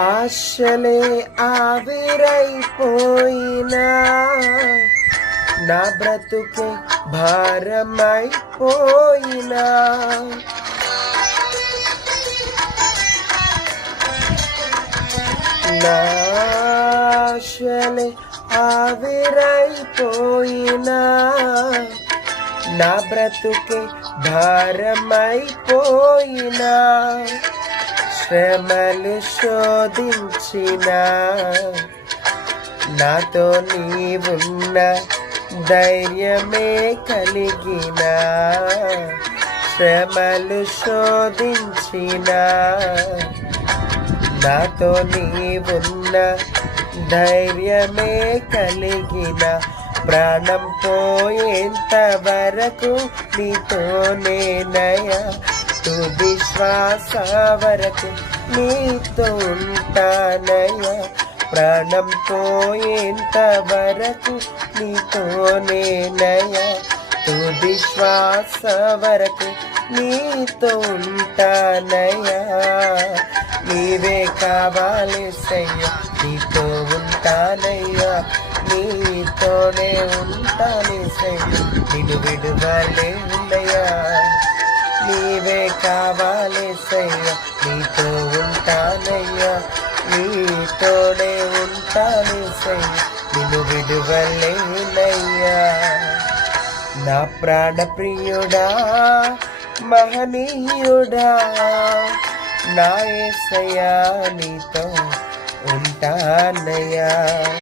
ఆశలే ఆవిరైపోయినా నా బ్రతుకే భారమైపోయినా నా ఆశలే ఆవిరైపోయినా నా బ్రతుకే భారమైపోయినా శ్రమలు శోధించిన నాతో నీవున్న ధైర్యమే కలిగిన శ్రమలు శోధించిన నాతో నీవున్న ధైర్యమే కలిగిన ప్రాణం పోయేంత వరకు నీతోనేనయ్యా తుది శ్వాస వరకు నీతో ఉంటానయ్యా ప్రాణం పోయేంత వరకు నీతోనేనయ్యా తుది శ్వాస వరకు నీతో ఉంటానయ్యా నీవే కావాలేసయ్యా నీతో ఉంటానయ్యా నీతోనే ఉంటానేసయ్యా నిన్ను విడుదలే ఉన్నయ్యా నీవే కావాలేసయ్యా నీతో ఉంటానయ్యా నీతోనే ఉంటానేసయ్యా నిన్ను విడుదలేనయ్యా నా ప్రాణ ప్రియుడా మహనీయుడా నా యేసయ్యా నీతో ఉంటానయ్యా.